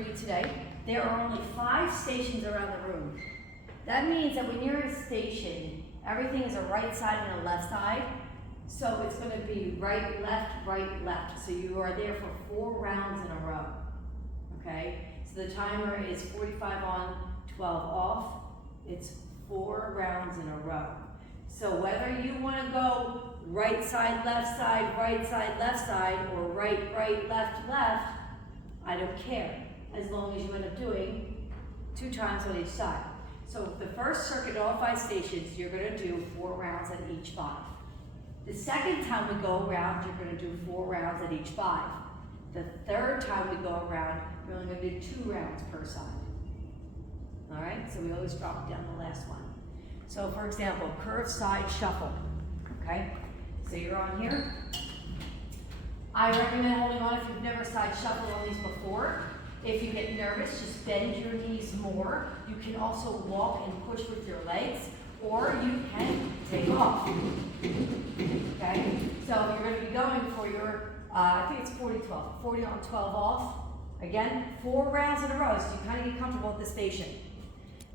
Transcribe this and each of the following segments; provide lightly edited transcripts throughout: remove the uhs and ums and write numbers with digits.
you today. There are only 5 stations around the room. That means that when you're in a station, everything is a right side and a left side. So it's going to be right, left. So you are there for 4 rounds in a row. Okay? So the timer is 45 on, 12 off. It's 4 rounds in a row. So whether you want to go right side, left side, or right, left, I don't care, as long as you end up doing 2 times on each side. So the first circuit, all 5 stations, you're going to do 4 rounds at each 5. The second time we go around, you're going to do 4 rounds at each 5. The third time we go around, you're only going to do 2 rounds per side. All right, so we always drop down the last one. So for example, curve side shuffle, okay? So you're on here. I recommend holding on if you've never side shuffled on these before. If you get nervous, just bend your knees more. You can also walk and push with your legs, or you can take off, okay? So you're gonna be going for your, I think it's 40-12, 40 on, 12 off. Again, 4 rounds in a row, so you kind of get comfortable at the station.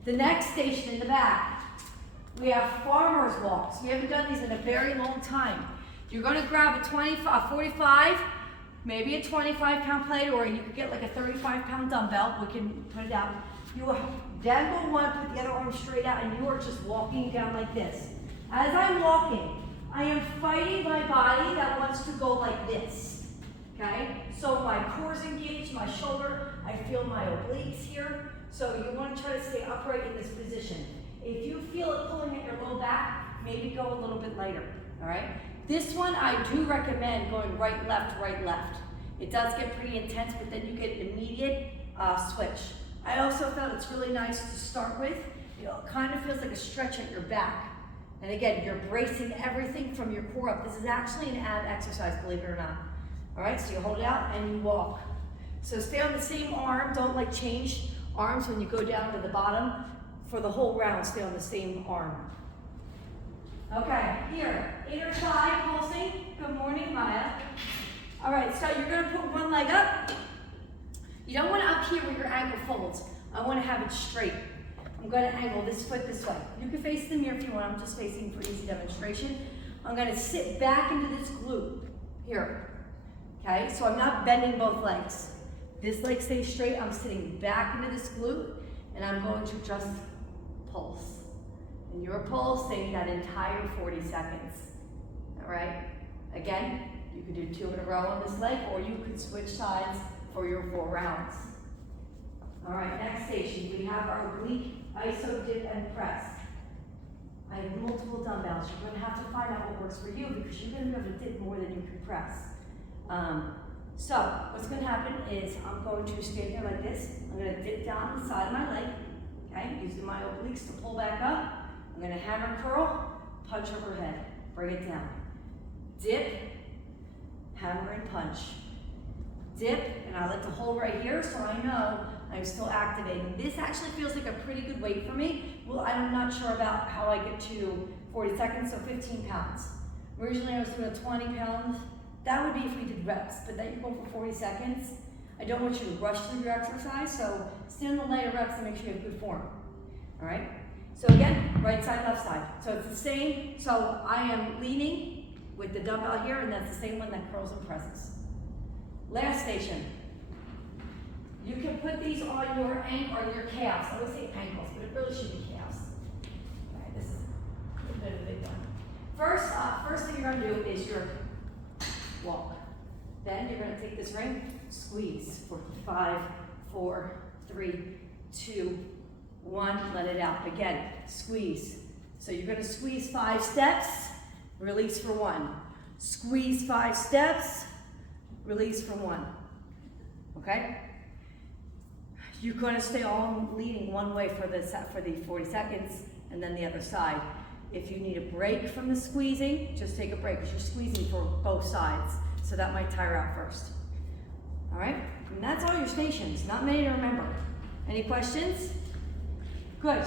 The next station in the back, we have farmer's walks. We haven't done these in a very long time. You're going to grab a 45, maybe a 25-pound plate, or you could get like a 35-pound dumbbell. We can put it out. You will dangle one, put the other arm straight out, and you are just walking down like this. As I'm walking, I am fighting my body that wants to go like this. Okay? So my core's engaged, my shoulder, I feel my obliques here. So you want to try to stay upright in this position. If you feel it pulling at your low back, maybe go a little bit lighter, all right? This one, I do recommend going right, left. It does get pretty intense, but then you get an immediate switch. I also found it's really nice to start with. It kind of feels like a stretch at your back. And again, you're bracing everything from your core up. This is actually an ab exercise, believe it or not. All right, so you hold it out and you walk. So stay on the same arm, don't like change arms when you go down to the bottom. For the whole round, stay on the same arm. Okay, here, inner thigh pulsing. Good morning, Maya. All right, so you're gonna put one leg up. You don't want it up here where your ankle folds. I want to have it straight. I'm gonna angle this foot this way. You can face the mirror if you want. I'm just facing for easy demonstration. I'm gonna sit back into this glute here. Okay, so I'm not bending both legs. This leg stays straight. I'm sitting back into this glute, and I'm going to just pulse. And your pulse, stay that entire 40 seconds. All right? Again, you could do 2 in a row on this leg, or you could switch sides for your 4 rounds. All right, next station, we have our oblique iso dip and press. I have multiple dumbbells. You're going to have to find out what works for you, because you're going to be able to dip more than you can press. So what's going to happen is I'm going to stand here like this. I'm going to dip down the side of my leg, okay, using my obliques to pull back up. I'm going to hammer curl, punch overhead, bring it down. Dip, hammer and punch. Dip, and I like to hold right here so I know I'm still activating. This actually feels like a pretty good weight for me. Well, I'm not sure about how I get to 40 seconds, so 15 pounds. Originally I was doing a 20 pound. That would be if we did reps, but then you're going for 40 seconds. I don't want you to rush through your exercise, so stay on the lighter reps and make sure you have good form. All right? So again, right side, left side. So it's the same. So I am leaning with the dumbbell here, and that's the same one that curls and presses. Last station. You can put these on your ankle or your calves. I would say ankles, but it really should be calves. All right, this is a bit of a big one. First thing you're going to do is your walk. Then you're going to take this ring, squeeze for 5, 4, 3, 2, 1. Let it out. Again, squeeze. So you're going to squeeze 5 steps, release for 1. Squeeze 5 steps, release for 1. Okay? You're going to stay on leaning one way for the 40 seconds, and then the other side. If you need a break from the squeezing, just take a break, because you're squeezing for both sides. So that might tire out first. All right? And that's all your stations. Not many to remember. Any questions? Good.